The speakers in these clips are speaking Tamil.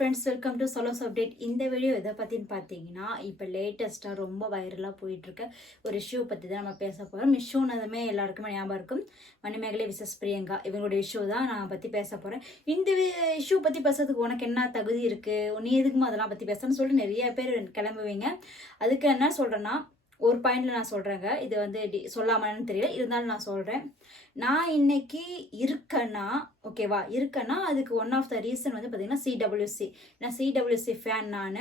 Friends, welcome to solos update. இந்த வீடியோ எதை பற்றின்னு பார்த்தீங்கன்னா, இப்போ லேட்டஸ்ட்டாக ரொம்ப வைரலாக போயிட்டுருக்க ஒரு இஷ்யூ பற்றி தான் நம்ம பேச போகிறோம். இஷ்யூனதுமே எல்லாருக்குமே ஞாபகம் இருக்கும், மணிமேகலை விசஸ் பிரியங்கா இவங்களுடைய இஷ்யூ தான் நான் பற்றி பேச போகிறேன். இந்த இஷ்யூ பற்றி பேசுறதுக்கு உனக்கு என்ன தகுதி இருக்குது, நீ எதுக்குமா அதெல்லாம் பற்றி பேசணும்னு சொல்லிட்டு நிறைய பேர் கிளம்புவீங்க. அதுக்கு என்ன சொல்கிறேன்னா, ஒரு பாயிண்ட்ல நான் சொல்கிறேங்க, இது வந்து சொல்லாமன்னு தெரியல, இருந்தாலும் நான் சொல்கிறேன். நான் இன்னைக்கு இருக்கேன்னா ஓகேவா, இருக்கேன்னா அதுக்கு ஒன் ஆஃப் த ரீசன் வந்து பார்த்தீங்கன்னா சிடபிள்யூசி. நான் சிடபிள்யூசி ஃபேன். நான்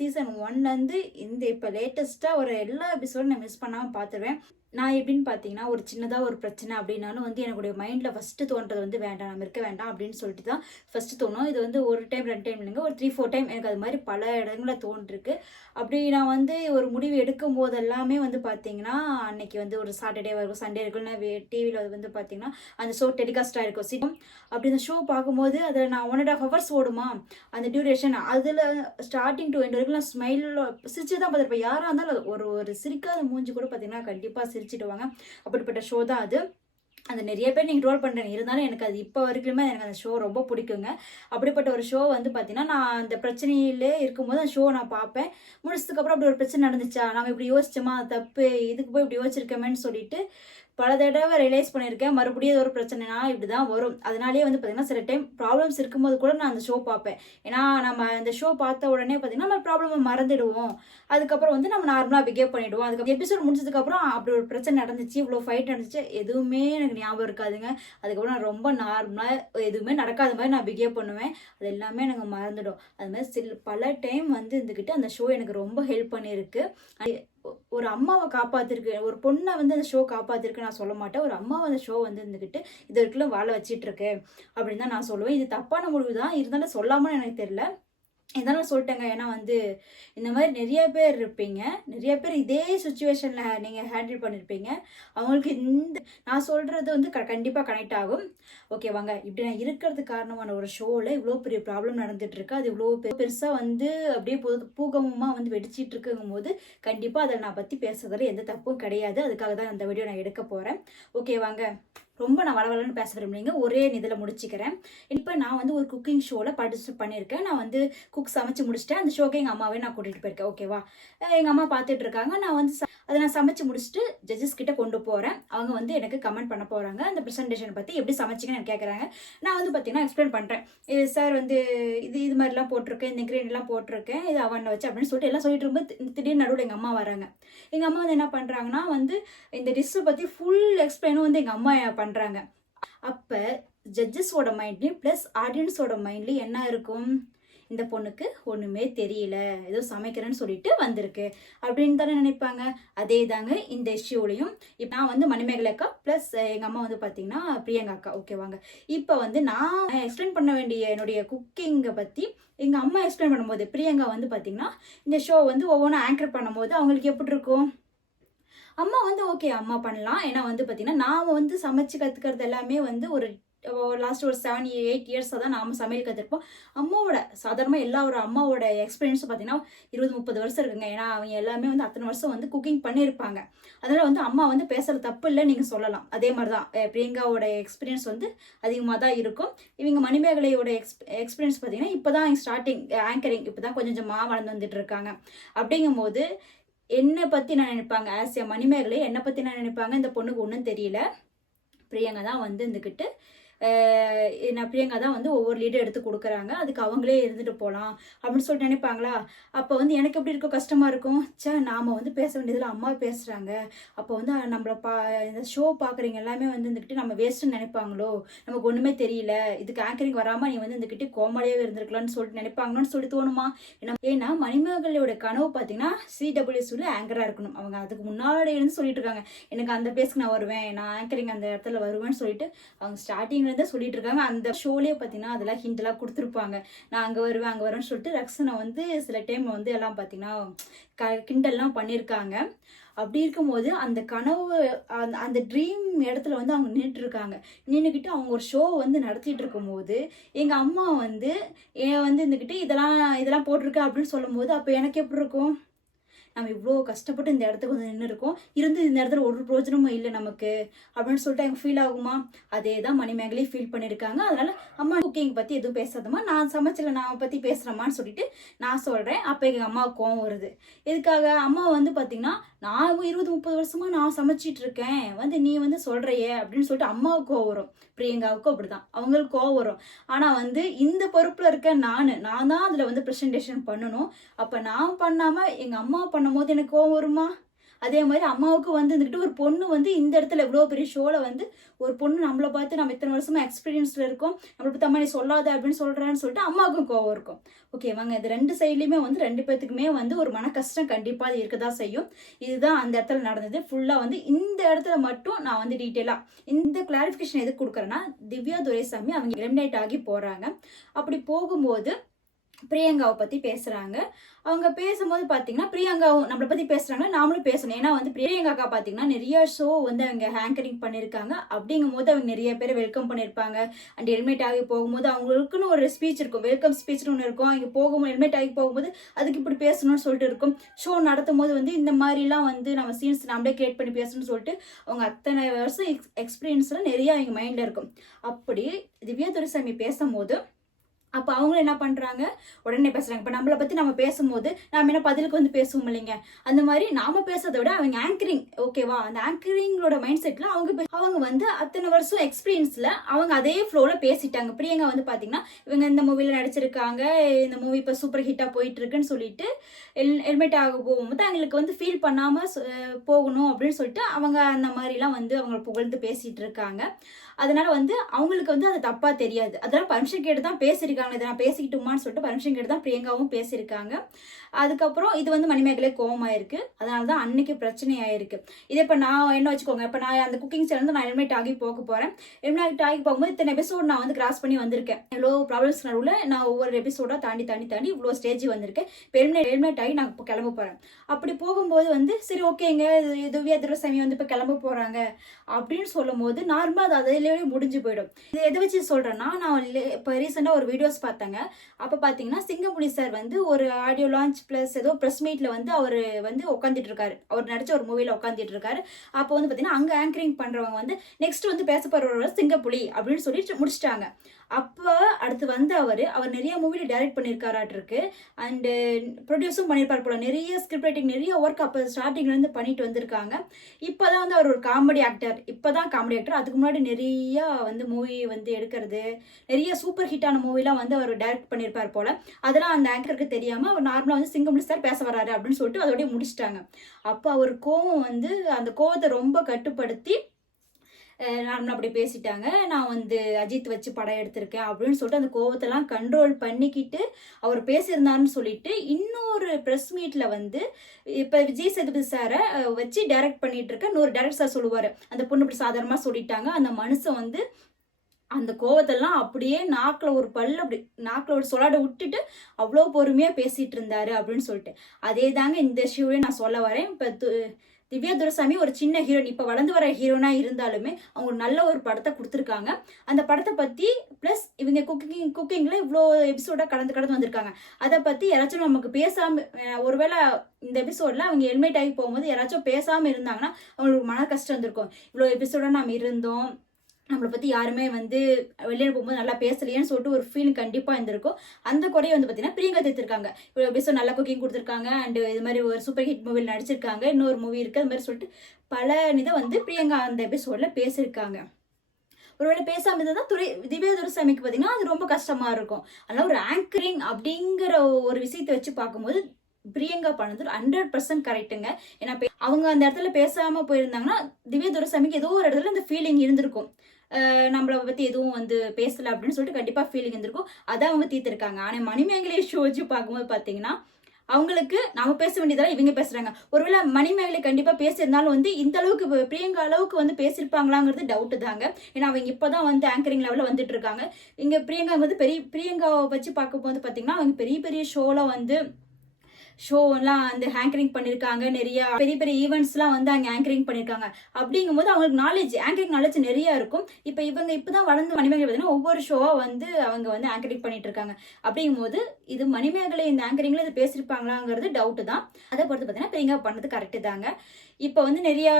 சீசன் 1லேருந்து இந்த இப்போ லேட்டஸ்ட்டாக ஒரு எல்லா எபிசோடும் நான் மிஸ் பண்ணாமல் பார்த்துருவேன். நான் எப்படின்னு பார்த்தீங்கன்னா, ஒரு சின்னதாக ஒரு பிரச்சனை அப்படின்னாலும் வந்து என்னுடைய மைண்டில் ஃபஸ்ட்டு தோன்றது வந்து வேண்டாம், நம்ம இருக்க வேண்டாம் அப்படின்னு சொல்லிட்டு தான் ஃபஸ்ட்டு தோணும். இது வந்து ஒரு டைம் 2 டைம் இல்லைங்க, ஒரு 3-4 டைம் எனக்கு அது மாதிரி பல இடங்களில் தோன்றிருக்கு. அப்படி நான் வந்து ஒரு முடிவு எடுக்கும் போது எல்லாமே வந்து பார்த்தீங்கன்னா, அன்னைக்கு வந்து ஒரு சாட்டர்டே வரைக்கும் சண்டே இருக்குன்னு டிவியில் வந்து பார்த்தீங்கன்னா அந்த ஷோ டெலிகாஸ்ட் ஆகிருக்கும் சிடம். அப்படி அந்த ஷோ பார்க்கும்போது அதில் நான் 1.5 hours ஓடுமா அந்த டியூரேஷன், அதில் ஸ்டார்டிங் டு எண்ட் வரைக்கும் நான் ஸ்மைலில் சிரிச்சு தான் பார்த்துருப்பேன். யாராக இருந்தாலும் ஒரு சிரிக்காத மூஞ்சி கூட பார்த்தீங்கன்னா கண்டிப்பாக சிரிச்சிடுவாங்க. அப்படிப்பட்ட ஷோ தான் அது. அது நிறைய பேர் நீங்கள் ட்ரோல் பண்ணுறீங்க, இருந்தாலும் எனக்கு அது இப்போ வரைக்குமே எனக்கு அந்த ஷோ ரொம்ப பிடிக்குங்க. அப்படிப்பட்ட ஒரு ஷோ வந்து பார்த்தீங்கன்னா, நான் அந்த பிரச்சனையிலே இருக்கும்போது அந்த ஷோ நான் பார்ப்பேன். முடிச்சதுக்கப்புறம் அப்படி ஒரு பிரச்சனை நடந்துச்சா, நம்ம இப்படி யோசிச்சோமா, தப்பு இதுக்கு போய் இப்படி யோசிச்சிருக்கேமேன்னு சொல்லிட்டு பல தடவை ரியலைஸ் பண்ணியிருக்கேன். மறுபடியும் ஒரு பிரச்சனைனா இப்படி தான் வரும். அதனாலேயே வந்து பார்த்தீங்கன்னா சில டைம் ப்ராப்ளம்ஸ் இருக்கும்போது கூட நான் அந்த ஷோ பார்ப்பேன். ஏன்னா நம்ம அந்த ஷோ பார்த்த உடனே பார்த்தீங்கன்னா நம்ம ப்ராப்ளமை மறந்துடுவோம். அதுக்கப்புறம் வந்து நம்ம நார்மலாக பிஹேவ் பண்ணிவிடுவோம். அதுக்கு எபிசோட் முடிச்சதுக்கப்புறம் அப்படி ஒரு பிரச்சனை நடந்துச்சு, இவ்வளோ ஃபைட் நடந்துச்சு, எதுவுமே எனக்கு ஞாபகம் இருக்காதுங்க. அதுக்கப்புறம் நான் ரொம்ப நார்மலாக எதுவுமே நடக்காத மாதிரி நான் பிஹேவ் பண்ணுவேன். அது எல்லாமே எனக்கு மறந்துடும். அது மாதிரி பல டைம் வந்து இருந்துக்கிட்டு அந்த ஷோ எனக்கு ரொம்ப ஹெல்ப் பண்ணியிருக்கு. ஒரு அம்மாவை காப்பாத்திருக்கு, ஒரு பொண்ணை வந்து அந்த ஷோ காப்பாத்திருக்கு நான் சொல்ல மாட்டேன். ஒரு அம்மாவை அந்த ஷோ வந்து இருந்துக்கிட்டு இது வரைக்கும் வாழ வச்சிட்டு இருக்கு அப்படின்னு தான் நான் சொல்லுவேன். இது தப்பான முடிவு தான், இருந்தாலும் சொல்லாமன்னு எனக்கு தெரியல, இதெல்லாம் சொல்லிட்டேங்க. ஏன்னா வந்து இந்த மாதிரி நிறைய பேர் இருப்பீங்க, நிறைய பேர் இதே சுச்சுவேஷனில் நீங்கள் ஹேண்டில் பண்ணியிருப்பீங்க. அவங்களுக்கு இந்த நான் சொல்கிறது வந்து கண்டிப்பாக கனெக்ட் ஆகும். ஓகேவாங்க. இப்படி நான் இருக்கிறதுக்கு காரணமான ஒரு ஷோவில் இவ்வளோ பெரிய ப்ராப்ளம் நடந்துகிட்ருக்கு. அது இவ்வளோ பெருசாக வந்து அப்படியே பூகமாக வந்து வெடிச்சிட்டு இருக்குங்கும் போது கண்டிப்பாக அதை நான் பற்றி பேசுறதுல எந்த தப்பும் கிடையாது. அதுக்காக தான் அந்த வீடியோ நான் எடுக்க போகிறேன். ஓகேவாங்க. ரொம்ப நான் வளவலன்னு பேச விரும்புறீங்க, ஒரே இதில் முடிச்சுக்கிறேன். இப்போ நான் வந்து ஒரு குக்கிங் ஷோவில் பார்ட்டிசிபேட் பண்ணியிருக்கேன். நான் வந்து சமைச்சு முடிச்சுட்டேன். அந்த ஷோக்கு எங்கள் அம்மாவே நான் கூட்டிகிட்டு போயிருக்கேன். ஓகேவா. எங்கள் அம்மா பார்த்துட்டு இருக்காங்க. நான் வந்து அதை நான் சமைச்சு முடிச்சுட்டு ஜட்ஜஸ் கிட்ட கொண்டு போகிறேன். அவங்க வந்து எனக்கு கமெண்ட் பண்ண போகிறாங்க. அந்த ப்ரெசன்டேஷன் பற்றி எப்படி சமைச்சிங்கன்னு எனக்கு கேட்குறாங்க. நான் வந்து பார்த்தீங்கன்னா எக்ஸ்பிளைன் பண்ணுறேன். சார் வந்து இது மாதிரிலாம் போட்டிருக்கேன், இந்த இன்க்ரீடியன்ட்லாம் போட்டிருக்கேன், இது அவனை வச்சு அப்படின்னு சொல்லிட்டு எல்லாம் சொல்லிட்டு இருக்கும்போது திடீர்னு நடுவில் எங்கள் அம்மா வராங்க. எங்கள் அம்மா வந்து என்ன பண்ணுறாங்கன்னா வந்து இந்த டிஷ்ஷை பற்றி ஃபுல் எக்ஸ்பிளைனும் வந்து எங்கள் அம்மா பண்ணுறாங்க. அப்போ ஜட்ஜஸோட மைண்ட்லேயும் ப்ளஸ் ஆடியன்ஸோட மைண்ட்லேயும் என்ன இருக்கும், இந்த பொண்ணுக்கு ஒன்றுமே தெரியல, ஏதோ சமைக்கிறேன்னு சொல்லிட்டு வந்திருக்கு அப்படின்னு தானே நினைப்பாங்க. அதே தாங்க இந்த இஷ்யூலையும். இப்போ நான் வந்து மணிமேகலை அக்கா ப்ளஸ் எங்கள் அம்மா வந்து பார்த்தீங்கன்னா பிரியங்கா அக்கா. ஓகேவாங்க. இப்போ வந்து நான் எக்ஸ்பிளைன் பண்ண வேண்டிய என்னுடைய குக்கிங்கை பற்றி எங்கள் அம்மா எக்ஸ்பிளைன் பண்ணும்போது பிரியங்கா வந்து பார்த்தீங்கன்னா இந்த ஷோ வந்து ஒவ்வொன்றும் ஆங்கர் பண்ணும்போது அவங்களுக்கு எப்படி இருக்கும், அம்மா வந்து ஓகே அம்மா பண்ணலாம். ஏன்னா வந்து பார்த்தீங்கன்னா நான் வந்து சமைச்சு கற்றுக்கிறது எல்லாமே வந்து ஒரு லாஸ்ட் ஒரு 7-8 இயர்ஸாக தான் நாம் சமையல் கற்றுருப்போம். அம்மாவோட சாதாரணமாக எல்லா ஒரு அம்மாவோட எக்ஸ்பீரியன்ஸும் பார்த்தீங்கன்னா 20-30 வருஷம் இருக்குங்க. ஏன்னா அவங்க எல்லாமே வந்து அத்தனை வருஷம் வந்து குக்கிங் பண்ணியிருப்பாங்க. அதனால் வந்து அம்மா வந்து பேசுகிற தப்பு இல்லை நீங்கள் சொல்லலாம். அதே மாதிரி தான் பிரியங்காவோட எக்ஸ்பீரியன்ஸ் வந்து அதிகமாக தான் இருக்கும். இவங்க மணிமேகலையோட எக்ஸ்பீரியன்ஸ் பார்த்தீங்கன்னா இப்போ தான் ஸ்டார்டிங் ஆங்கரிங் இப்போ தான் கொஞ்சம் கொஞ்சமாக வளர்ந்து வந்துட்டு இருக்காங்க. அப்படிங்கும்போது என்னை பற்றி நான் நினைப்பாங்க, ஆஸ் ஏ மணிமேகலை என்னை பற்றி நான் நினைப்பாங்க, இந்த பொண்ணுக்கு ஒன்றும் தெரியல, பிரியங்கா தான் வந்து இருந்துக்கிட்டு நான் பிரியங்கா தான் வந்து ஒவ்வொரு லீடர் எடுத்து கொடுக்குறாங்க, அதுக்கு அவங்களே இருந்துட்டு போகலாம் அப்படின்னு சொல்லிட்டு நினைப்பாங்களா. அப்போ வந்து எனக்கு எப்படி இருக்கும், கஷ்டமாக இருக்கும். நாம் வந்து பேச வேண்டியதில் அம்மா பேசுகிறாங்க, அப்போ வந்து நம்மளை இந்த ஷோ பார்க்குறீங்க எல்லாமே வந்து இருந்துக்கிட்டு நம்ம வேஸ்ட்டுன்னு நினைப்பாங்களோ, நமக்கு ஒன்றுமே தெரியல, இதுக்கு ஆங்கரிங் வராமல் நீ வந்து இருந்துக்கிட்டு கோமாளியாகவே இருந்திருக்கலாம்னு சொல்லிட்டு நினைப்பாங்களோன்னு சொல்லி தோணுமா. ஏன்னா மணிமேகலையோட கனவு பார்த்தீங்கன்னா சிடபிள்யூசியில் ஆங்கராக இருக்கணும். அவங்க அதுக்கு முன்னாடி இருந்து சொல்லிட்டு இருக்காங்க, எனக்கு அந்த பேஸ்க்கு நான் வருவேன், நான் ஆங்கரிங் அந்த இடத்துல வருவேன்னு சொல்லிட்டு அவங்க ஸ்டார்டிங் தான் சொல்லிட்டு இருக்காங்க. அந்த ஷோலேயே பார்த்தீங்கன்னா அதெல்லாம் ஹிண்டெல்லாம் கொடுத்துருப்பாங்க, நான் அங்கே வருவேன் அங்கே வருவேன்னு சொல்லிட்டு. ரக்ஷனை வந்து சில டைம் வந்து எல்லாம் பார்த்தீங்கன்னா கிண்டல்லாம் பண்ணியிருக்காங்க. அப்படி இருக்கும்போது அந்த கனவு அந்த ட்ரீம் இடத்துல வந்து அவங்க நின்றுட்டுருக்காங்க. நின்றுக்கிட்டு அவங்க ஒரு ஷோ வந்து நடத்திட்டு இருக்கும்போது எங்கள் அம்மா வந்து இருந்துக்கிட்டு இதெல்லாம் போட்டிருக்க அப்படின்னு சொல்லும்போது அப்போ எனக்கு எப்படி இருக்கும், நம்ம இவ்வளோ கஷ்டப்பட்டு இந்த இடத்துக்கு வந்து நின்று இருக்கோம், இருந்து இந்த இடத்துல ஒரு பிரோஜனமும் இல்லை நமக்கு அப்படின்னு சொல்லிட்டு எனக்கு ஃபீல் ஆகுமா? அதே தான் மணிமேகலை ஃபீல் பண்ணியிருக்காங்க. அதனால அம்மா குக்கிங் பற்றி எதுவும் பேசாதம்மா, நான் சமைச்சல நான் பற்றி பேசுகிறேம்மான்னு சொல்லிட்டு நான் சொல்கிறேன். அப்போ எங்கள் அம்மாவுக்கு கோவம் வருது. எதுக்காக? அம்மா வந்து பார்த்தீங்கன்னா நான் 20-30 வருஷமா நான் சமைச்சிட்டு இருக்கேன், வந்து நீ வந்து சொல்கிறையே அப்படின்னு சொல்லிட்டு அம்மாவுக்கு கோவம் வரும். பிரியங்காவுக்கும் அப்படிதான், அவங்களுக்கு கோவம் வரும். ஆனால் வந்து இந்த பொறுப்பில் இருக்க நான் தான் அதில் வந்து ப்ரெசன்டேஷன் பண்ணணும். அப்போ நான் பண்ணாமல் எங்கள் அம்மா பண்ணும் போது எனக்கு கோவம் வருமா? அதே மாதிரி அம்மாவுக்கு வந்து இருந்துக்கிட்டு ஒரு பொண்ணு வந்து இந்த இடத்துல இவ்வளோ பெரிய ஷோவில் வந்து ஒரு பொண்ணு நம்மளை பார்த்து நம்ம இத்தனை வருஷமா எக்ஸ்பீரியன்ஸில் இருக்கோம், நம்மளை பற்றி அம்மா நீ சொல்லாத அப்படின்னு சொல்கிறேன்னு சொல்லிட்டு அம்மாவுக்கும் கோவம் இருக்கும். ஓகேவாங்க, இது 2 சைட்லையுமே வந்து 2 பேர்த்துக்குமே வந்து ஒரு மன கஷ்டம் கண்டிப்பாக அது இருக்க தான் செய்யும். இதுதான் அந்த இடத்துல நடந்தது. ஃபுல்லாக வந்து இந்த இடத்துல மட்டும் நான் வந்து டீட்டெயிலாக இந்த கிளாரிஃபிகேஷன் எதுக்கு கொடுக்குறேன்னா, திவ்யா துரைசாமி அவங்க எலிமினேட் ஆகி போகிறாங்க. அப்படி போகும்போது பிரியங்காவை பற்றி பேசுகிறாங்க. அவங்க பேசும்போது பார்த்தீங்கன்னா பிரியங்காவும் நம்மளை பற்றி பேசுகிறாங்க, நாமளும் பேசணும். ஏன்னா வந்து பிரியங்காக்கா பார்த்தீங்கன்னா நிறைய ஷோ வந்து அவங்க ஹேங்கரிங் பண்ணியிருக்காங்க. அப்படிங்கும் போது அவங்க நிறைய பேர் வெல்கம் பண்ணியிருப்பாங்க. அண்ட் ஹெல்மெட் ஆகி போகும்போது அவங்களுக்குன்னு ஒரு ஸ்பீச் இருக்கும், வெல்கம் ஸ்பீச்னு ஒன்று இருக்கும். அங்கே போகும்போது ஹெல்மெட் ஆகி போகும்போது அதுக்கு இப்படி பேசணும்னு சொல்லிட்டு இருக்கும். ஷோ நடத்தும் போது வந்து இந்த மாதிரிலாம் வந்து நம்ம சீன்ஸ் நம்மளே கிரியேட் பண்ணி பேசணும்னு சொல்லிட்டு அவங்க அத்தனை வருஷம் எக்ஸ்பீரியன்ஸ்லாம் நிறைய அவங்க மைண்டில் இருக்கும். அப்படி திவ்யா துரைசாமி பேசும்போது அப்போ அவங்களும் என்ன பண்ணுறாங்க, உடனே பேசுகிறாங்க. இப்போ நம்மளை பற்றி நம்ம பேசும்போது நாம் என்ன பதிலுக்கு வந்து பேசுவோம் இல்லைங்க, அந்த மாதிரி நாம் பேசுறதை விட அவங்க ஆங்கரிங், ஓகேவா, அந்த ஆங்கரிங்களோட மைண்ட் செட்டில் அவங்க வந்து அத்தனை வருஷம் எக்ஸ்பீரியன்ஸில் அவங்க அதே ஃப்ளோவில் பேசிட்டாங்க. பிரியங்கா வந்து பார்த்தீங்கன்னா இவங்க இந்த மூவியில் நடிச்சிருக்காங்க, இந்த மூவி இப்போ சூப்பர் ஹிட்டாக போயிட்டுருக்குன்னு சொல்லிட்டு ஹெல்மெட் ஆக போகும்போது அவங்களுக்கு வந்து ஃபீல் பண்ணாமல் போகணும் அப்படின்னு சொல்லிட்டு அவங்க அந்த மாதிரிலாம் வந்து அவங்க புகழ்ந்து பேசிகிட்டு இருக்காங்க. அதனால வந்து அவங்களுக்கு வந்து அது தப்பாக தெரியாது. அதெல்லாம் பர்மிஷன் கேட்டு தான் பேசியிருக்காங்க. இதை நான் பேசிக்கிட்டுமான்னு சொல்லிட்டு பர்மிஷன் கேட்டு தான் பிரியங்காவும் பேசியிருக்காங்க. அதுக்கப்புறம் இது வந்து மணிமேகலை கோவமாயிருக்கு. அதனால தான் அன்னைக்கு பிரச்சனை ஆயிருக்கு. இதே இப்போ நான் என்ன வச்சுக்கோங்க, இப்போ நான் அந்த குக்கிங் சேனல் நான் ஹெல்மெட் ஆகி போக போகிறேன். ஹெல்மெட் ஆகி போகும்போது இத்தனை எபிசோட் நான் வந்து கிராஸ் பண்ணி வந்திருக்கேன். எவ்வளோ ப்ராப்ளம்ஸ் நடுவில் நான் ஒவ்வொரு எபிசோடாக தாண்டி இவ்வளோ ஸ்டேஜ் வந்திருக்கேன். இப்போ ஹெல்மெட் ஆகி நான் இப்போ கிளம்ப போகிறேன். அப்படி போகும்போது வந்து சரி ஓகேங்க, திவ்யா துரைசாமி வந்து இப்போ கிளம்ப போகிறாங்க அப்படின்னு சொல்லும் போது நார்மலாக அது அதிலேயே முடிஞ்சு போயிடும். இது எதை வச்சு சொல்கிறேன்னா, நான் இப்போ ரீசெண்டாக ஒரு வீடியோஸ் பார்த்தேங்க. அப்போ பார்த்தீங்கன்னா சிங்கம்புலி சார் வந்து ஒரு ஆடியோ லான்ச் ப்ளஸ் ஏதோ ப்ரெஸ் மீட்டில் வந்து அவர் வந்து உட்காந்துட்டு இருக்காரு. அவர் நடிச்ச ஒரு மூவியில் உட்காந்துட்டு இருக்காரு. அப்போ வந்து பார்த்தீங்கன்னா அங்கே ஆங்கரிங் பண்ணுறவங்க வந்து நெக்ஸ்ட் வந்து பேச போகிறவர் சிங்கப்புலி அப்படின்னு சொல்லிட்டு முடிச்சிட்டாங்க. அப்போ அடுத்து வந்து அவர் நிறைய மூவியில் டைரக்ட் பண்ணியிருக்காராட்டிருக்கு. அண்டு ப்ரொடியூஸும் பண்ணியிருப்பார் போல. நிறைய ஸ்கிரிப்ட் ரைட்டிங் நிறைய ஒர்க் அப்போ ஸ்டார்டிங்லேருந்து பண்ணிட்டு வந்திருக்காங்க. இப்போ தான் வந்து அவர் ஒரு காமெடி ஆக்டர். அதுக்கு முன்னாடி நிறைய வந்து மூவி வந்து எடுக்கிறது, நிறைய சூப்பர் ஹிட்டான மூவிலாம் வந்து அவர் டைரக்ட் பண்ணியிருப்பார் போல. அதெல்லாம் அந்த ஆங்கருக்கு தெரியாமல் அவர் நார்மலாக வந்து சிங்கம்புலி சார் பேச வராரு அப்படின்னு சொல்லிட்டு அதோடய முடிச்சிட்டாங்க. அப்போ அவர் கோவம் வந்து அந்த கோவத்தை ரொம்ப கட்டுப்படுத்தி நார்மலாக அப்படி பேசிட்டாங்க. நான் வந்து அஜித் வச்சு படம் எடுத்திருக்கேன் அப்படின்னு சொல்லிட்டு அந்த கோவத்தெல்லாம் கண்ட்ரோல் பண்ணிக்கிட்டு அவர் பேசியிருந்தாருன்னு சொல்லிட்டு இன்னொரு ப்ரெஸ் மீட்டில் வந்து இப்போ விஜய் சேதுபதி சாரை வச்சு டைரக்ட் பண்ணிட்டு இருக்க இன்னொரு டைரக்டர் சார் சொல்லுவார், அந்த பொண்ணு இப்படி சாதாரணமாக சொல்லிட்டாங்க. அந்த மனுஷன் வந்து அந்த கோவத்தெல்லாம் அப்படியே நாக்கில் ஒரு பல்லு அப்படி நாக்கில் ஒரு சொலாட விட்டுட்டு அவ்வளோ பொறுமையாக பேசிகிட்டு இருந்தாரு அப்படின்னு சொல்லிட்டு அதே தாங்க இந்த ஷூவே நான் சொல்ல வரேன். இப்போ திவ்யா துரைசாமி ஒரு சின்ன ஹீரோயின், இப்போ வளர்ந்து வர ஹீரோனாக இருந்தாலுமே அவங்க நல்ல ஒரு படத்தை கொடுத்துருக்காங்க. அந்த படத்தை பற்றி ப்ளஸ் இவங்க குக்கிங்கில் இவ்வளோ எபிசோடாக கடந்து வந்திருக்காங்க. அதை பற்றி யாராச்சும் நமக்கு பேசாமல், ஒருவேளை இந்த எபிசோடில் அவங்க ஹெல்மெட் ஆகி போகும்போது யாராச்சும் பேசாமல் இருந்தாங்கன்னா அவங்களுக்கு மன கஷ்டம் இருந்திருக்கும். இவ்வளோ எபிசோடாக நாம் இருந்தோம், நம்மளை பற்றி யாருமே வந்து வெளியே போகும்போது நல்லா பேசலையேன்னு சொல்லிட்டு ஒரு ஃபீலிங் கண்டிப்பாக இருந்திருக்கும். அந்த குறையை வந்து பார்த்தீங்கன்னா பிரியங்கா தேர்த்திருக்காங்க. இவ்வளோ எபிசோட் நல்லா குக்கிங் கொடுத்துருக்காங்க. அண்டு இது மாதிரி ஒரு சூப்பர் ஹிட் மூவியில் நடிச்சிருக்காங்க. இன்னொரு மூவி இருக்குது, அது மாதிரி சொல்லிட்டு பல இதை வந்து பிரியங்கா அந்த எபிசோடில் பேசியிருக்காங்க. ஒருவேளை பேசாமல் இருந்தால் தான் திவ்யா துரைசாமிக்கு பார்த்தீங்கன்னா அது ரொம்ப கஷ்டமாக இருக்கும். அதனால் ஒரு ஆங்கரிங் அப்படிங்கிற ஒரு விஷயத்தை வச்சு பார்க்கும்போது பிரியங்கா பண்ணது 100% கரெக்டுங்க. ஏன்னா அவங்க அந்த இடத்துல பேசாமல் போயிருந்தாங்கன்னா திவ்யா துரைசாமிக்கு ஏதோ ஒரு இடத்துல அந்த ஃபீலிங் இருந்திருக்கும், நம்மளை பற்றி எதுவும் வந்து பேசலை அப்படின்னு சொல்லிட்டு கண்டிப்பாக ஃபீலிங் இருந்திருக்கும். அதை அவங்க தீர்த்திருக்காங்க. ஆனால் மணிமேகலை ஷோ வச்சு பார்க்கும்போது பார்த்தீங்கன்னா அவங்களுக்கு நம்ம பேச வேண்டியதெல்லாம் இவங்க பேசுகிறாங்க. ஒருவேளை மணிமேகலை கண்டிப்பாக பேசியிருந்தாலும் வந்து இந்த அளவுக்கு பிரியங்கா அளவுக்கு வந்து பேசியிருப்பாங்களாங்கிறது டவுட்டு தாங்க. ஏன்னா அவங்க இப்போ தான் வந்து ஆங்கரிங் லெவலில் வந்துட்டு இருக்காங்க. இங்கே பிரியங்கா வந்து பிரியங்காவை வச்சு பார்க்கும்போது பார்த்தீங்கன்னா அவங்க பெரிய பெரிய ஷோவில் வந்து ஷோலாம் வந்து ஆங்கரிங் பண்ணியிருக்காங்க, நிறைய பெரிய பெரிய ஈவெண்ட்ஸ்லாம் வந்து அங்கே ஆங்கரிங் பண்ணியிருக்காங்க. அப்படிங்கும்போது அவங்களுக்கு ஆங்கரிங் நாலேஜ் நிறைய இருக்கும். இப்போ இவங்க இப்போதான் வளர்ந்து மணிமேகலை பார்த்தீங்கன்னா ஒவ்வொரு ஷோவாக வந்து அவங்க வந்து ஆங்கரிங் பண்ணிட்டு இருக்காங்க. அப்படிங்கும்போது இது மணிமேகலை இந்த ஆங்கரிங்ல இது பேசியிருப்பாங்களாங்கிறது டவுட்டு தான். அதை பொறுத்து பார்த்தீங்கன்னா பிரியங்கா பண்ணது கரெக்டு தாங்க. இப்போ வந்து நிறைய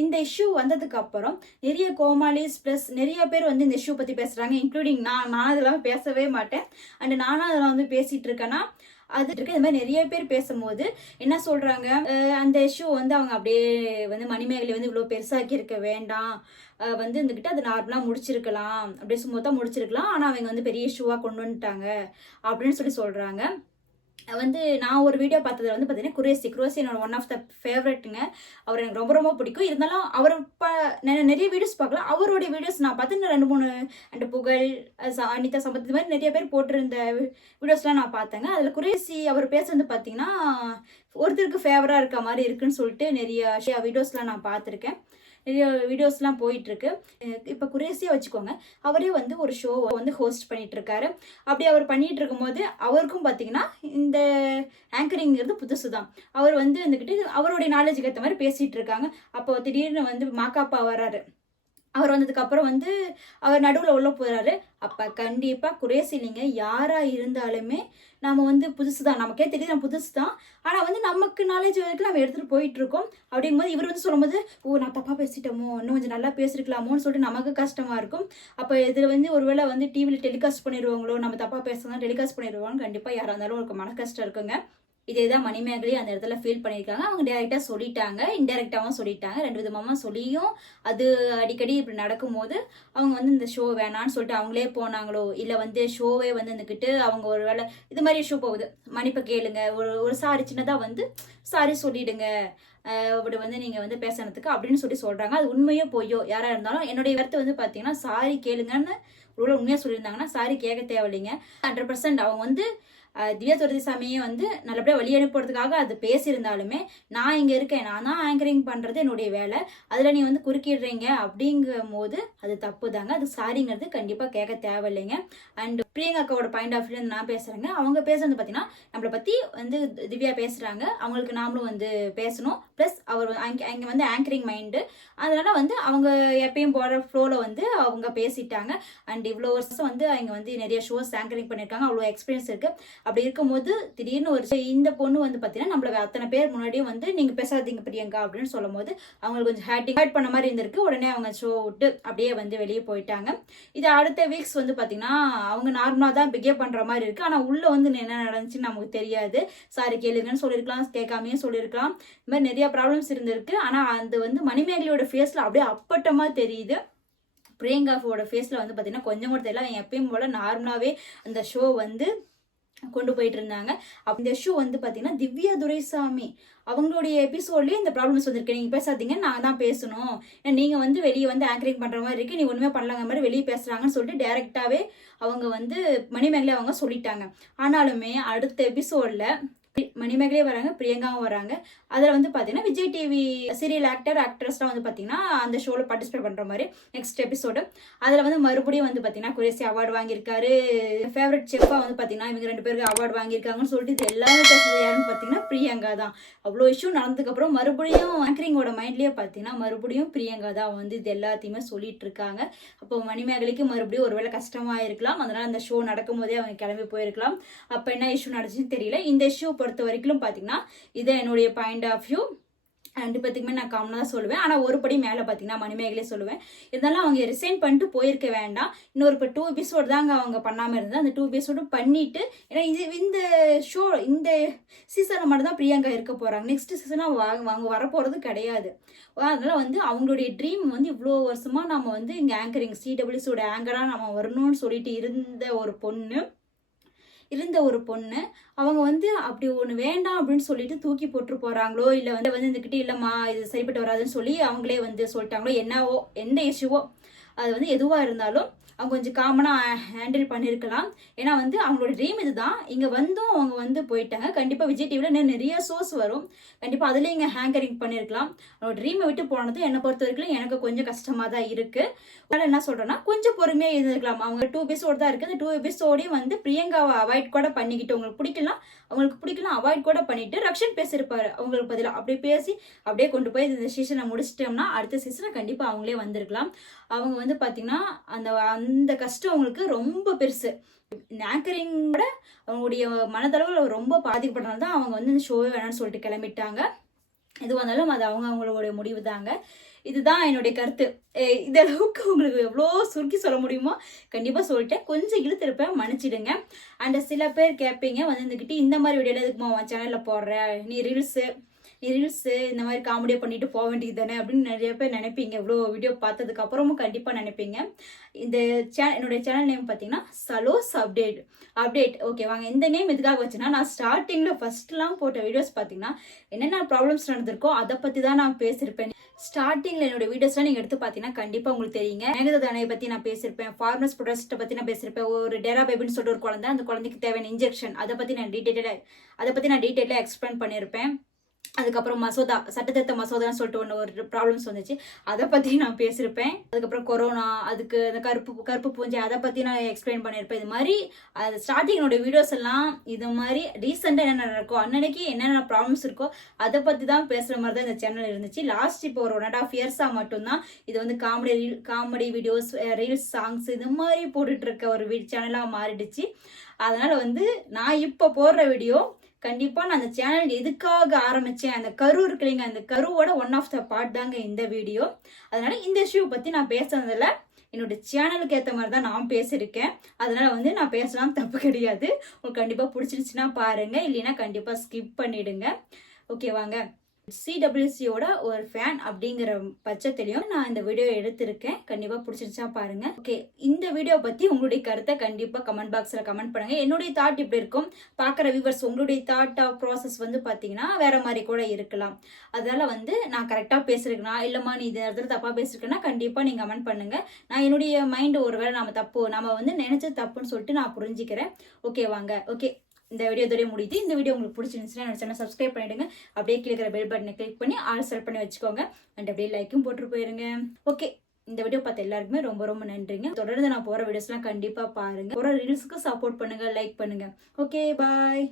இந்த இஷ்யூ வந்ததுக்கு அப்புறம் நிறைய கோமாளிஸ் ப்ளஸ் நிறைய பேர் வந்து இந்த இஷ்யூ பற்றி பேசுகிறாங்க, இன்க்ளூடிங் நான் இதெல்லாம் பேசவே மாட்டேன். அண்ட் நானும் அதெல்லாம் வந்து பேசிகிட்டு இருக்கேன்னா அது இருக்கு. இது மாதிரி நிறைய பேர் பேசும்போது என்ன சொல்றாங்க, அந்த இஷ்யூ வந்து அவங்க அப்படியே வந்து மணிமேகலை வந்து இவ்வளோ பெருசாக்கி இருக்க வேண்டாம், வந்து இருந்துக்கிட்டு அது நார்மலாக முடிச்சிருக்கலாம், அப்படியே சும்மா முடிச்சிருக்கலாம், ஆனால் அவங்க வந்து பெரிய இஷ்யூவாக கொண்டு வந்துட்டாங்க அப்படின்னு சொல்லி சொல்றாங்க. வந்து நான் ஒரு வீடியோ பார்த்ததுல வந்து பார்த்தீங்கன்னா குரேசி என்னோட ஒன் ஆஃப் த ஃபேவரட்டுங்க. அவர் எனக்கு ரொம்ப ரொம்ப பிடிக்கும். இருந்தாலும் அவர் நிறைய வீடியோஸ் பார்க்கலாம். அவருடைய வீடியோஸ் நான் பார்த்து 2-3 அண்ட் புகழ், அனிதா சம்பத் இது மாதிரி நிறைய பேர் போட்டிருந்த வீடியோஸ்லாம் நான் பார்த்தேங்க. அதில் குரேசி அவர் பேச வந்து பார்த்தீங்கன்னா ஒருத்தருக்கு ஃபேவராக இருக்க மாதிரி இருக்குன்னு சொல்லிட்டு நிறைய வீடியோஸ்லாம் நான் பார்த்துருக்கேன். நிறைய வீடியோஸ்லாம் போயிட்டுருக்கு. இப்போ குரேசியாக வச்சுக்கோங்க, அவரே வந்து ஒரு ஷோ வந்து ஹோஸ்ட் பண்ணிட்டு இருக்காரு. அப்படி அவர் பண்ணிட்டு இருக்கும்போது அவருக்கும் பார்த்தீங்கன்னா இந்த ஆங்கரிங்கிறது புதுசு தான். அவர் வந்து வந்துக்கிட்டு அவருடைய நாலேஜுக்கு ஏற்ற மாதிரி பேசிகிட்டு இருக்காங்க. அப்போ திடீர்னு வந்து மாக்காப்பா வர்றாரு. அவர் வந்ததுக்கு அப்புறம் வந்து அவர் நடுவில் உள்ள போறாரு. அப்போ கண்டிப்பாக குரேசி இல்லைங்க, யாராக இருந்தாலுமே நம்ம வந்து புதுசு தான், நமக்கே தெரியுது நம்ம புதுசு தான், ஆனால் வந்து நமக்கு நாலேஜ் வரைக்கும் நம்ம எடுத்துகிட்டு போயிட்டு இருக்கோம். அப்படிங்கும்போது இவர் வந்து சொல்லும்போது நான் தப்பாக பேசிட்டோமோ, இன்னும் கொஞ்சம் நல்லா பேசிருக்கலாமோன்னு சொல்லிட்டு நமக்கு கஷ்டமாக இருக்கும். அப்போ இதில் வந்து ஒருவேளை வந்து டிவியில் டெலிகாஸ்ட் பண்ணிடுவாங்களோ, நம்ம தப்பாக பேசுறதா டெலிகாஸ்ட் பண்ணிடுவாங்கன்னு கண்டிப்பாக யாராக இருந்தாலும் ஒரு மன கஷ்டம் இருக்குங்க. இதே தான் மணிமேகலை அந்த இடத்துல ஃபீல் பண்ணியிருக்காங்க. அவங்க டைரெக்டாக சொல்லிட்டாங்க, இன்டெரக்டாகவும் சொல்லிட்டாங்க. 2 விதமாக சொல்லியும் அது அடிக்கடி இப்படி நடக்கும்போது அவங்க வந்து இந்த ஷோ வேணான்னு சொல்லிட்டு அவங்களே போனாங்களோ, இல்லை வந்து ஷோவே வந்து இருந்துக்கிட்டு அவங்க ஒரு வேளை இது மாதிரி ஷோ போகுது, மன்னிப்பு கேளுங்க, ஒரு சாரி சின்னதாக வந்து சாரி சொல்லிடுங்க, அப்படி வந்து நீங்கள் வந்து பேசுனதுக்கு அப்படின்னு சொல்லி சொல்கிறாங்க. அது உண்மையோ பொய்யோ யாராக இருந்தாலும் என்னுடைய கருத்து வந்து பார்த்தீங்கன்னா சாரி கேளுங்கன்னு ஒரு உண்மையாக சொல்லியிருந்தாங்கன்னா சாரி கேட்க தேவையில்லைங்க. 100% அவங்க வந்து திவ்யா துரைசாமியை வந்து நல்லபடியாக வழி அனுப்புறதுக்காக அது பேசியிருந்தாலுமே நான் இங்கே இருக்கேன், நான் தான் ஆங்கரிங் பண்ணுறது என்னுடைய வேலை, அதில் நீ வந்து குறுக்கிடுறீங்க அப்படிங்கும் போது அது தப்பு தாங்க. அது சாரிங்கிறது கண்டிப்பாக கேட்க தேவையில்லைங்க. அண்ட் பிரியங்கா அக்காவோட பாயிண்ட் ஆஃப் வியூ நான் பேசுகிறேங்க. அவங்க பேசுறது பார்த்தீங்கன்னா நம்மளை பற்றி வந்து திவ்யா பேசுகிறாங்க, அவங்களுக்கு நாமளும் வந்து பேசணும். ப்ளஸ் அவர் அங்கே வந்து ஆங்கரிங் மைண்டு, அதனால் வந்து அவங்க எப்பயும் போகிற ஃப்ளோவில் வந்து அவங்க பேசிட்டாங்க. அண்ட் இவ்வளோ வருஷம் வந்து அவங்க வந்து நிறைய ஷோஸ் ஆங்கரிங் பண்ணியிருக்காங்க, அவ்வளோ எக்ஸ்பீரியன்ஸ் இருக்குது. அப்படி இருக்கும்போது திடீர்னு ஒரு இந்த பொண்ணு வந்து பார்த்தீங்கன்னா நம்மள அத்தனை பேர் முன்னாடியும் வந்து நீங்கள் பேசாதீங்க பிரியங்கா அப்படின்னு சொல்லும் போது அவங்களுக்கு கொஞ்சம் ஹேர்ட் பண்ண மாதிரி இருந்திருக்கு. உடனே அவங்க ஷோ விட்டு அப்படியே வந்து வெளியே போயிட்டாங்க. இது அடுத்த வீக்ஸ் வந்து பார்த்தீங்கன்னா அவங்க நார்மலாக தான் பிஹேவ் பண்ணுற மாதிரி இருக்குது. ஆனால் உள்ளே வந்து என்ன நடந்துச்சுன்னு நமக்கு தெரியாது. சாரி கேளுங்கன்னு சொல்லியிருக்கலாம், கேட்காமையும் சொல்லியிருக்கலாம். இந்த மாதிரி நிறைய ப்ராப்ளம்ஸ் இருந்திருக்கு. ஆனால் அது வந்து மணிமேகலையோட ஃபேஸில் அப்படியே அப்பட்டமாக தெரியுது. பிரியங்காவோட ஃபேஸில் வந்து பார்த்தீங்கன்னா கொஞ்சம் கூட தெரியல. அவங்க எப்பயும் போல் நார்மலாகவே அந்த ஷோ வந்து கொண்டு போயிட்டு இருந்தாங்க. இந்த ஷோ வந்து பார்த்தீங்கன்னா திவ்யா துரைசாமி அவங்களுடைய எபிசோட்லேயே இந்த ப்ராப்ளம்ஸ் வந்திருக்கு. நீங்கள் பேசாதீங்க, நான் தான் பேசணும், நீங்கள் வந்து வெளியே வந்து ஆங்கரிங் பண்ணுற மாதிரி இருக்குது, நீ ஒன்றுமே பண்ணலாங்க மாதிரி வெளியே பேசுகிறாங்கன்னு சொல்லிட்டு டேரெக்டாகவே அவங்க வந்து மணிமேகலை அவங்க சொல்லிட்டாங்க. ஆனாலுமே அடுத்த எபிசோடில் மணிமேகலையே வராங்க, பிரியங்காவும் வராங்க. அதில் வந்து பார்த்தீங்கன்னா விஜய் டிவி சீரியல் ஆக்ட்ரஸ்லாம் வந்து பார்த்தீங்கன்னா அந்த ஷோவில் பார்ட்டிசிபேட் பண்ணுற மாதிரி நெக்ஸ்ட் எபிசோடு. அதில் வந்து மறுபடியும் வந்து பார்த்தீங்கன்னா குரேசி அவார்டு வாங்கியிருக்காரு. ஃபேவரட் செஃப்பாக வந்து பார்த்தீங்கன்னா இவங்க 2 பேருக்கு அவார்டு வாங்கியிருக்காங்கன்னு சொல்லிட்டு இது எல்லாமே பேசுறது யாருன்னு பார்த்தீங்கன்னா பிரியங்கா தான். அவ்வளோ இஷ்யூ நடந்ததுக்கப்புறம் மறுபடியும் ஆங்கரிங்கோட மைண்ட்லேயே பார்த்தீங்கன்னா மறுபடியும் பிரியங்கா தான் வந்து இது எல்லாத்தையுமே சொல்லிட்டு இருக்காங்க. அப்போ மணிமேகலைக்கு மறுபடியும் ஒருவேளை கஷ்டமாக இருக்கலாம், அதனால் அந்த ஷோ நடக்கும் போதே அவங்க கிளம்பி போயிருக்கலாம். அப்போ என்ன இஷ்யூ நடந்துச்சுன்னு தெரியல. இந்த இஷ்யூ பொறுத்த வரைக்கும் பார்த்தீங்கன்னா இது என்னுடைய பாயிண்ட் ஆஃப் வியூ. 2 பேத்துக்குமே நான் காமனாக தான் சொல்லுவேன். ஆனால் ஒரு படி மேலே பார்த்தீங்கன்னா மணிமேகலே சொல்லுவேன். இருந்தாலும் அவங்க ரிசைன் பண்ணிட்டு போயிருக்க வேண்டாம். இன்னொரு இப்போ 2 எபிசோடு தாங்க அவங்க பண்ணாமல் இருந்தால் அந்த 2 எபிசோடும் பண்ணிட்டு, ஏன்னா இந்த ஷோ இந்த சீசனில் மட்டும் தான் பிரியங்கா இருக்க போகிறாங்க. நெக்ஸ்ட் சீசனாக அவங்க வரப்போகிறது கிடையாது. அதனால் வந்து அவங்களுடைய ட்ரீம் வந்து இவ்வளோ வருஷமாக நம்ம வந்து இங்கே ஆங்கரிங் CWCயோட ஆங்கராக நம்ம வரணும்னு சொல்லிட்டு இருந்த ஒரு பொண்ணு அவங்க வந்து அப்படி ஒன்று வேண்டாம் அப்படின்னு சொல்லிட்டு தூக்கி போட்டு போகிறாங்களோ, இல்லை வந்து இருந்துக்கிட்டு இல்லைம்மா இது சரிப்பட்டு வராதுன்னு சொல்லி அவங்களே வந்து சொல்லிட்டாங்களோ, என்னவோ எந்த இஷ்யூவோ அது வந்து எதுவாக இருந்தாலும் அவங்க கொஞ்சம் காமனாக ஹேண்டில் பண்ணியிருக்கலாம். ஏன்னா வந்து அவங்களோட ட்ரீம் இதுதான். இங்கே வந்தும் அவங்க வந்து போயிட்டாங்க. கண்டிப்பாக விஜய் டிவியில் இன்னும் நிறைய ஷோஸ் வரும். கண்டிப்பாக அதுலேயும் இங்கே ஹேங்கரிங் பண்ணியிருக்கலாம். அவங்களோட ட்ரீமை விட்டு போனது என்னை பொறுத்த வரைக்கும் எனக்கு கொஞ்சம் கஷ்டமாக தான் இருக்குது. அதனால் என்ன சொல்கிறேன்னா கொஞ்சம் பொறுமையாக இருந்துக்கலாம். அவங்க 2 எபிசோடு தான் இருக்குது. அந்த 2 எபிசோடையும் வந்து பிரியங்காவை அவாய்ட் கூட பண்ணிக்கிட்டு அவங்களுக்கு பிடிக்கலாம் அவாய்ட் கூட பண்ணிட்டு ரக்ஷன் பேசியிருப்பாரு அவங்களுக்கு பதிலாக. அப்படி பேசி அப்படியே கொண்டு போய் இந்த சீசனை முடிச்சிட்டோம்னா அடுத்த சீசனை கண்டிப்பாக அவங்களே வந்திருக்கலாம். அவங்க வந்து பார்த்தீங்கன்னா அந்த கஷ்டம் அவங்களுக்கு ரொம்ப பெருசு. ஆங்கரிங்கோட அவங்களுடைய மனதளவில் ரொம்ப பாதிக்கப்படுறதுனால தான் அவங்க வந்து இந்த ஷோவே வேணாம்னு சொல்லிட்டு கிளம்பிட்டாங்க. எது வந்தாலும் அது அவங்களுடைய முடிவு தாங்க. இதுதான் என்னுடைய கருத்து. இந்த அளவுக்கு உங்களுக்கு எவ்வளோ சுருக்கி சொல்ல முடியுமோ கண்டிப்பாக சொல்லிட்டேன். கொஞ்சம் இழுத்துருப்பேன், மன்னிச்சிடுங்க. அண்ட் சில பேர் கேட்பீங்க வந்து இருந்துக்கிட்டு இந்த மாதிரி வீடியோலாம் எதுக்குமா சேனலில் போடுற, நீ ரீல்ஸு இந்த மாதிரி காமெடியாக பண்ணிட்டு போக வேண்டியது தானே அப்படின்னு நிறைய பேர் நினைப்பீங்க. இவ்வளோ வீடியோ பார்த்ததுக்கு அப்புறமும் கண்டிப்பாக நினைப்பீங்க. இந்த என்னுடைய சேனல் நேம் பார்த்தீங்கன்னா சலோஸ் அப்டேட் ஓகே வாங்க. இந்த நேம் எதுக்காக வச்சுன்னா நான் ஸ்டார்டிங்கில் ஃபர்ஸ்ட்லாம் போட்ட வீடியோஸ் பார்த்தீங்கன்னா என்னென்ன ப்ராப்ளம்ஸ் நடந்திருக்கோ அதை பற்றி தான் நான் பேசியிருப்பேன். ஸ்டார்டிங்கில் என்னோட வீடியோஸ்லாம் நீங்கள் எடுத்து பார்த்தீங்கன்னா கண்டிப்பாக உங்களுக்கு தெரியுங்க. மேகதாது அணையை பற்றி நான் பேசியிருப்பேன். ஃபார்மர்ஸ் ப்ரொடக்ட்டை பற்றி நான் பேசியிருப்பேன். ஒரு டெரா பேபின்னு சொல்லிட்டு ஒரு குழந்தை, அந்த குழந்தைக்கு தேவையான இன்ஜெக்ஷன் அதை பற்றி நான் டீட்டெயிலாக எக்ஸ்பிளைன் பண்ணியிருப்பேன். அதுக்கப்புறம் சட்டத்திருத்த மசோதான்னு சொல்லிட்டு ஒரு ப்ராப்ளம்ஸ் வந்துச்சு, அதை பற்றி நான் பேசியிருப்பேன். அதுக்கப்புறம் கொரோனா, அதுக்கு அந்த கருப்பு பூஞ்சை அதை பற்றி நான் எக்ஸ்பிளைன் பண்ணியிருப்பேன். இது மாதிரி அது ஸ்டார்டிங்கோட வீடியோஸ் எல்லாம் இது மாதிரி ரீசெண்டாக என்னென்ன நடக்கோ அன்னன்னைக்கு என்னென்ன ப்ராப்ளம்ஸ் இருக்கோ அதை பற்றி தான் பேசுகிற மாதிரி தான் இந்த சேனல் இருந்துச்சு. லாஸ்ட் இப்போ ஒரு 1.5 இயர்ஸாக மட்டும்தான் இது வந்து காமெடி வீடியோஸ், ரீல்ஸ், சாங்ஸ் இது மாதிரி போட்டுட்ருக்க ஒரு சேனலாக மாறிடுச்சு. அதனால் வந்து நான் இப்போ போடுற வீடியோ கண்டிப்பாக நான் அந்த சேனல் எதுக்காக ஆரம்பித்தேன், அந்த கரு இருக்குல்லைங்க, அந்த கருவோட ஒன் ஆஃப் த பார்ட் தாங்க இந்த வீடியோ. அதனால இந்த இஷ்யூ பற்றி நான் பேசுனதில் என்னோட சேனலுக்கு ஏற்ற மாதிரி தான் நான் பேசியிருக்கேன். அதனால வந்து நான் பேசலாம், தப்பு கிடையாது. உங்களுக்கு கண்டிப்பாக பிடிச்சிருச்சுன்னா பாருங்க, இல்லைன்னா கண்டிப்பாக ஸ்கிப் பண்ணிடுங்க. ஓகேவாங்க. CWCயோட ஒரு ஃபேன் அப்படிங்கிற பட்சத்திலையும் நான் இந்த வீடியோ எடுத்திருக்கேன். கண்டிப்பாக பிடிச்சிருச்சா பாருங்க. ஓகே, இந்த வீடியோ பற்றி உங்களுடைய கருத்தை கண்டிப்பாக கமெண்ட் பாக்ஸில் கமெண்ட் பண்ணுங்க. என்னுடைய தாட் இப்படி இருக்கும், பார்க்குற வியூவர்ஸ் உங்களுடைய தாட் ப்ராசஸ் வந்து பார்த்தீங்கன்னா வேற மாதிரி கூட இருக்கலாம். அதனால வந்து நான் கரெக்டாக பேசியிருக்கேனா இல்லைம்மா நீ இந்த இடத்துல தப்பாக பேசியிருக்கேன்னா கண்டிப்பாக நீங்கள் கமெண்ட் பண்ணுங்க. நான் என்னுடைய மைண்டு ஒருவேளை நம்ம வந்து நினைச்சது தப்புன்னு சொல்லிட்டு நான் புரிஞ்சுக்கிறேன். ஓகேவாங்க. ஓகே, இந்த வீடியோ இதோட முடியுது. இந்த வீடியோ உங்களுக்கு பிடிச்சிருந்துச்சுன்னா என்னோட சேனல் சப்ஸ்கிரைப் பண்ணிடுங்க. அப்படியே கீழே இருக்கிற பெல் பட்டனை கிளிக் பண்ணி ஆல் செலக்ட் பண்ணி வச்சுக்கோங்க. அண்ட் அப்படியே லைக்கும் போட்டு போயிருங்க. ஓகே, இந்த வீடியோ பார்த்த எல்லாருக்குமே ரொம்ப ரொம்ப நன்றிங்க. தொடர்ந்து நான் போகிற வீடியோஸ்லாம் கண்டிப்பாக பாருங்க. போகிற ரீல்ஸுக்கு சப்போர்ட் பண்ணுங்க, லைக் பண்ணுங்க. ஓகே, பாய்.